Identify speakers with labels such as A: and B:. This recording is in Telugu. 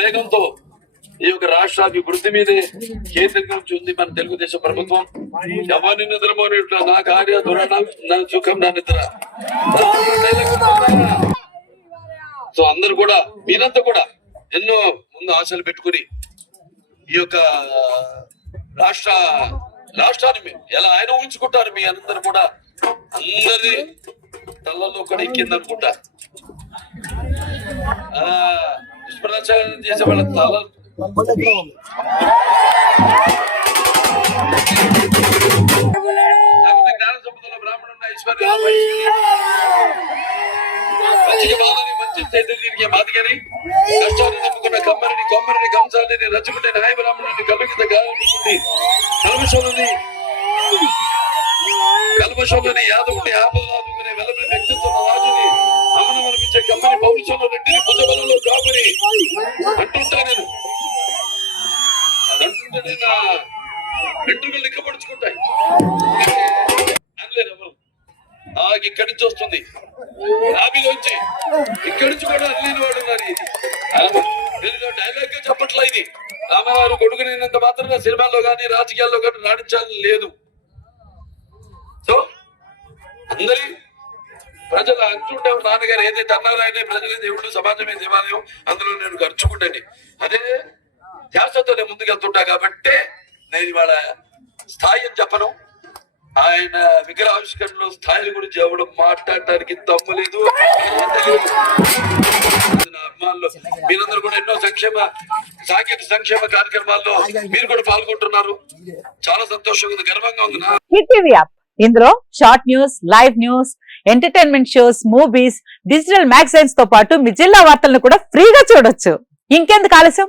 A: వేగంతో ఈ యొక్క రాష్ట్ర అభివృద్ధి మీదే కేంద్రీకరించి ఉంది మన తెలుగుదేశం ప్రభుత్వం. ఎవరిని నిద్రపోయినట్లు నా కార్య దురణ నా సుఖం నా నిద్ర. సో అందరు కూడా మీరంతా కూడా ఎన్నో ముందు ఆశలు పెట్టుకుని ఈ యొక్క రాష్ట్ర రాష్ట్రాన్ని మీ- ఎలా ఆయన ఊహించుకుంటారు? మీ అందరు కూడా అందరి తలలో కూడా ఎక్కింది ప్రదర్శన చేసే వాళ్ళ తల నాకు జ్ఞాన సంపదలో బ్రాహ్మణున్న ఐశ్వర్యం బాధని మంచి చైతన్యానికి మాదిగని కష్టాన్ని నమ్ముకున్న కమ్మరిని కొమ్మరిని కంసాలని రచ్చుకుంటే నాయ బ్రాహ్మణుని కలుగిత గాలించుకుంది కల్మషంలోని కల్మషంలోని యాదవుని ఆపద అది అంటుంటే నేను వెంట్రుకలు లెక్కపడుచుకుంటాయి అనలేరు ఎవరు? నాకు ఇక్కడి నుంచి వస్తుంది. నాభిలోంచి ఇక్కడి నుంచి కూడా అనలేని వాడు ఉన్నారు ఇది. డైలాగ్గా చెప్పట్లా ఇది. రామగారు కొడుకునేంత మాత్రంగా సినిమాల్లో కానీ రాజకీయాల్లో కానీ రాణించాలని లేదు. సో అందరి ప్రజలు అంటుంటే నాన్నగారు ఏదైతే అన్నారో ఆయన ప్రజలే దేవుడు సమాజమే దేవాలయం అందులో నేను ఖర్చుకుంటాను అదే ధ్యాసతోనే ముందుకెళ్తుంటా కాబట్టి నేను ఇవాళ స్థాయి అని చెప్పను. ఆయన విగ్రహావిష్కరణలో స్థాయిల గురించి ఎవడు మాట్లాడటానికి తప్పలేదు అభిమానులు మీరందరూ కూడా ఎన్నో సంక్షేమ సాంకేతిక సంక్షేమ కార్యక్రమాల్లో మీరు కూడా పాల్గొంటున్నారు. చాలా సంతోషంగా ఉంది గర్వంగా ఉంది.
B: యాప్. ఇందులో short news live news entertainment shows movies digital మ్యాగజైన్స్తో పాటు మీ జిల్లా వార్తలను కూడా ఫ్రీగా చూడొచ్చు. ఇంకెందుకు ఆలస్యం?